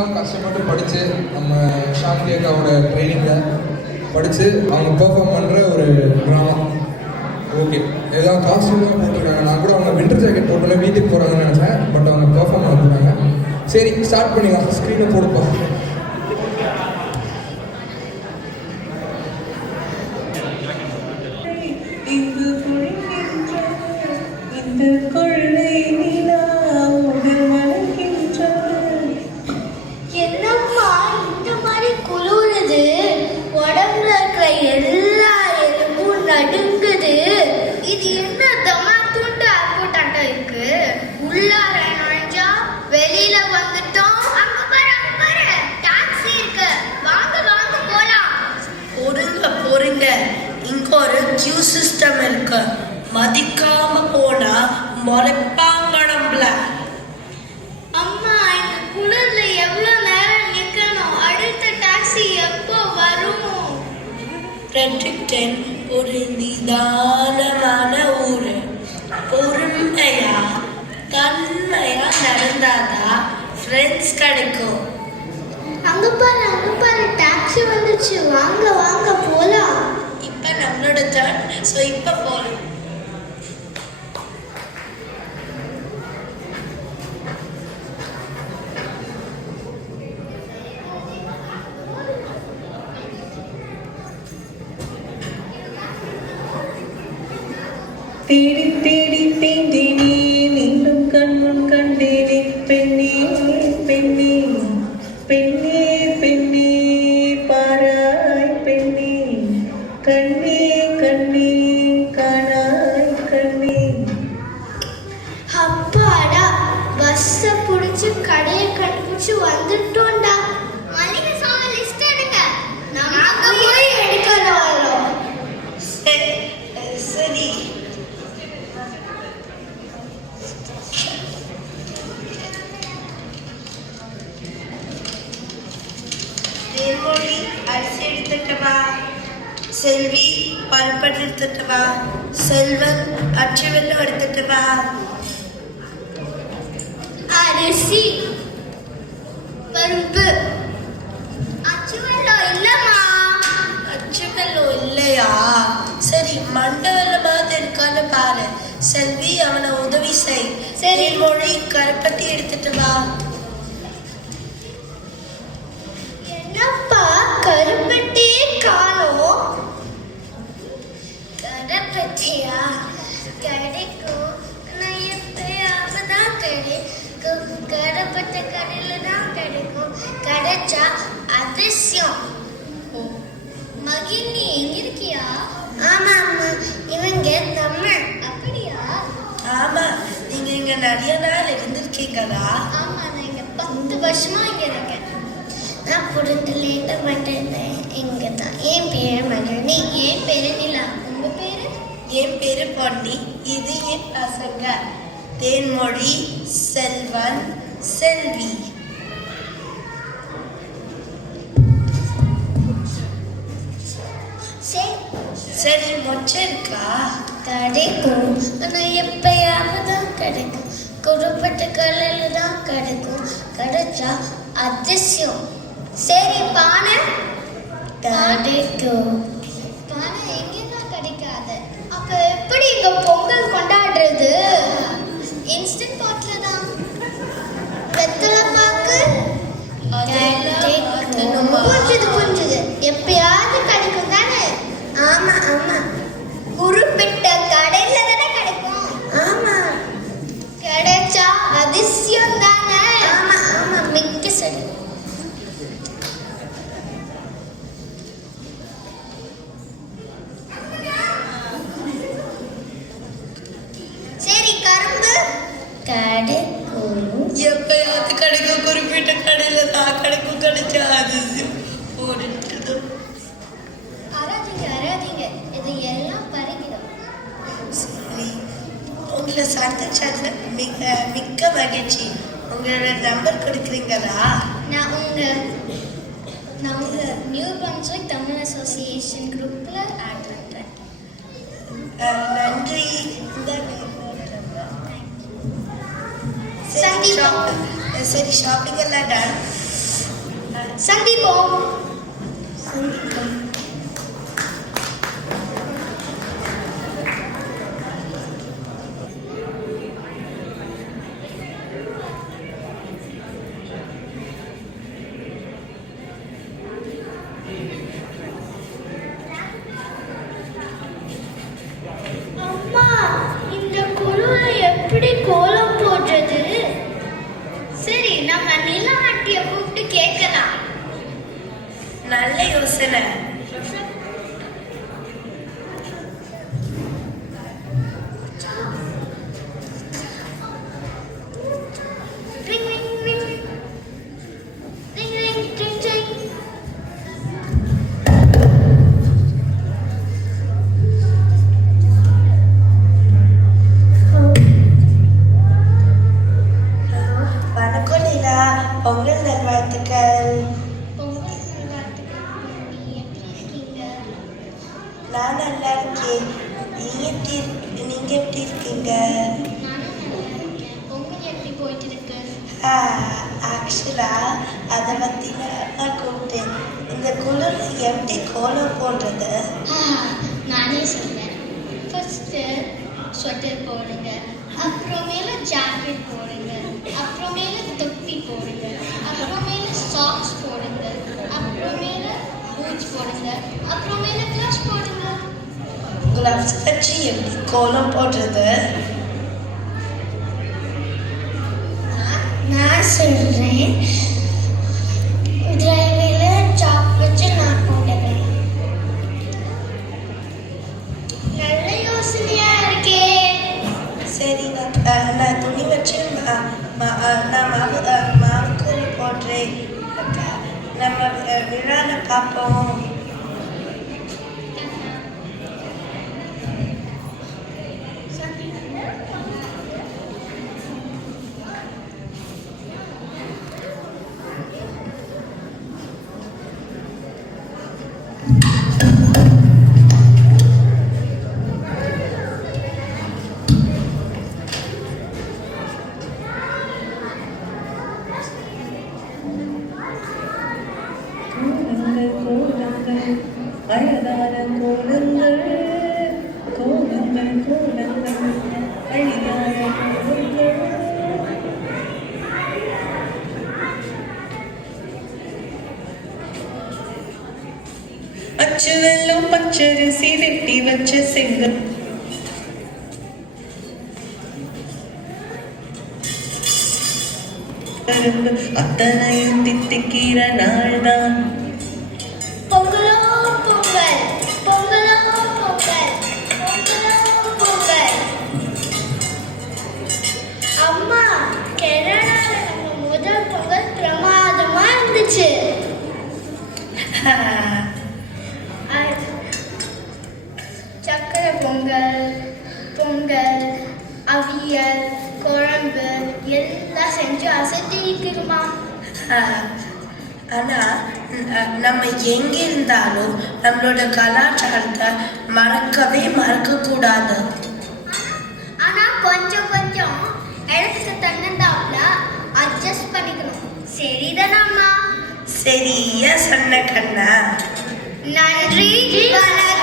நாள் கஷ்டப்பட்டு படித்து நம்ம ஷாந்தி அக்காவோட ட்ரைனிங்கில் படித்து அவங்க பெர்ஃபார்ம் பண்ணுற ஒரு ட்ராமா. ஓகே, ஏதாவது காஸ்ட்யூம்லாம் போட்டிருக்காங்க. நான் கூட அவங்க வின்டர் ஜாக்கெட் போட்டோன்னே வீட்டுக்கு போகிறாங்கன்னு நினச்சேன். பட் அவங்க பெர்ஃபார்ம் பண்ணுறாங்க. சரி, ஸ்டார்ட் பண்ணிக்கலாம். ஸ்க்ரீனை போடுப்பா. என்னம்மா இந்த மாதிரி குளிருது, உடம்புல இருக்கிற எல்லா எலும்பும் நடுங்குது. இது என்ன தமாத்துண்டு ஏர்போர்ட் இருக்கு? உள்ளார நுழைஞ்சா வெளியில வந்துட்டோம். அங்க பாரு டாக்ஸி இருக்கு, வாங்க வாங்க போலாம். பொறுங்க, இங்க ஒரு கியூ சிஸ்டம் இருக்கு. மதிக்காம போனா முறைப்பாங்கடம்ல. அம்மா, இந்த குளிர்ல எவ்வளவு நேரம் நிக்கணும்? அடுத்த டாக்ஸி எப்போ வரும்? ரெட்ரிக்டன் ஒரு நிதானமான ஊரு. பொறுமையா தன்மையா நடந்தாதான் ஃப்ரெண்ட்ஸ் கிடைக்கும். அங்க பாரு டாக்ஸி வந்துச்சு, வாங்க வாங்க போலாம். இப்ப நம்மளோட டர்ன். ஸோ இப்ப போலாம். தேடி தேடி தேடினே மீண்டும் கண்முன் கண்டேனே பெண்ணே பெண்ணே பெண்ணே பெண்ணே பாராய் பெண்ணே கண்ணே கண்ணே காணாய் கண்ணே. அப்பாடா, பஸ்ஸை பிடிச்சி கடையை கண்டுபிடிச்சு வந்துட்டோம்டா. மளிகை சாமான் லிஸ்ட் எடுங்க, நாங்க போய் எடுக்க வரோம். சரி, தேன்மொழி அரிசி எடுத்துட்டு வா. செல்வி பருப்பு எடுத்துட்டு வா. செல்வன் அச்சு வெள்ளம் எடுத்துட்டு வா. அரிசி, பருப்பு, அச்சு வெல்லம் இல்லம்மா. அச்சு வெள்ளம் இல்லையா? சரி, மண்டை வெள்ளமாவது இருக்கான்னு பாரு. செல்வி அவனை உதவி செய். சரி. தேன்மொழி கருப்பட்டி எடுத்துட்டு வா. என்னப்பா கருப்பட்டியே காணோம்? கருப்பட்டியா கிடைக்கும், நான் எப்பயாவது தான் கிடைக்கும். கருப்பட்ட கடையில தான் கிடைக்கும். கிடைச்சா அதிசயம். மகிழ்நி எங்க இருக்கியா? ஆமா அம்மா, இவங்க தமிழ். அப்படியா? ஆமா, நீங்க இங்க நிறைய நாள் இருந்திருக்கீங்களா? ஆமா, நான் இங்க 10 வருஷமா இங்க இருக்கேன். நான் புரிந்து லேட்ட மாட்டேன். இங்க தான். என் பேரு மகிழ்நி. என் பேரு நிலா. உங்க பேரு? என் பேரு பொன்னி. இது என் பசங்க தேன்மொழி, செல்வன், செல்வி. சரி, மொச்சை இருக்கா? கிடைக்கும், ஆனா எப்பயாவது தான் கிடைக்கும். குறிப்பிட்ட கடையில தான் கிடைக்கும். கிடைச்சா அதிசயம். சரி, பானை கிடைக்கும். பானை எங்கேதான் கிடைக்காது. அப்ப எப்படி இங்க பொங்கல் கொண்டாடுறது? இன்ஸ்டன்ட் பாட்ல தான். வெத்தலை பாக்கு புரிஞ்சுது. எப்பயாவது கிடைக்கும் தானே? ஆமா ஆமா, குறிப்பிட்ட கடையில தானே கிடைக்கும். ஆமா, கிடைச்சா அதிசயம் தானே? ஆமா ஆமா, மிக்க சரி. சரி, கரும்பு கிடைக்கும். எப்பயாவது கிடைக்கும். குறிப்பிட்ட கடையில தான் கிடைக்கும். கிடைச்சா அதிசயம். போடுறது. அறாதீங்க, இது எல்லாம் பறிக்கிறோம். சரி, உங்களை சந்திச்சதுல மிக்க மகிழ்ச்சி. உங்களோட நம்பர் கொடுக்குறீங்களா? நான் உங்க நியூ பன்ஸ்விக் தமிழ் அசோசியேஷன் குரூப்ல ஆட் பண்றேன். நன்றி. சரி, சரி, ஷாப்பிங் எல்லாம் டன். நல்ல யோசனை. Ring, ring, ring. Ring, ring, ring, ring. வணக்கம் நிலா, பொங்கல் நல்வாழ்த்துக்கள். பொங்கல் நல்வாழ்த்துக்கள். நீ எப்படி இருக்கீங்க? நான் நல்லா இருக்கேன். நீங்க எப்படி இருக்கீங்க? நானும் நல்லா இருக்கேன். பொங்கல் எப்படி போயிட்டு இருக்கு? ஆக்சுவலா அதை பத்தி நான் கூப்பிட்டேன். இந்த குளிர் எப்படி கோலம் போடுறது? நானே சொல்றேன். ஃபர்ஸ்ட்டு ஸ்வெட்டர் போடுங்க, அப்புறமேல ஜாக்கெட் போடுங்க, அப்புறமேல தொப்பி போடுங்க, அப்புறமேல சாக்ஸ் போடுங்க, அப்புறமேல பூட்ஸ் போடுங்க, அப்புறமேல கிளப்ஸ் போடுங்க. கிளப்ஸ் வச்சு எப்படி கோலம் போடுறது? நான் சொல்றேன். டிரைவில சாக் வச்சு நான் போடுவேன். நல்ல யோசனையா இருக்கே. சரி, நான் துணி வச்சு நான் மாவுக்கு போடுறேன். நம்ம விழால பார்ப்போம். கோலங்கள் அழகான கோலங்கள், கோலங்கள் கோலங்கள் அழகான கோலங்கள். அச்சு வெல்லம் பச்சரிசி வெட்டி வச்ச செங்கல் அத்தனையும் தித்திக்கிற நாள்தான். பொங்கலோ பொங்கல், பொங்கலோ பொங்கல், பொங்கலோ பொங்கல். அம்மா, கனடால நம்ம முதல் பொங்கல் பிரமாதமா இருந்துச்சு. சக்கரை பொங்கல், பொங்கல், அவியல், குழம்பு எல்லாம் செஞ்சு அசத்திக்குமா. ஆனா நம்ம எங்க இருந்தாலும் நம்மளோட கலாச்சாரத்தை மறக்க கூடாது. ஆனா கொஞ்சம் கொஞ்சம் இடத்துக்கு தகுந்தாப்புல அட்ஜஸ்ட் பண்ணிக்கணும். சரிதானம்மா? சரியா சொன்ன கண்ணா. நன்றி, வணக்கம்.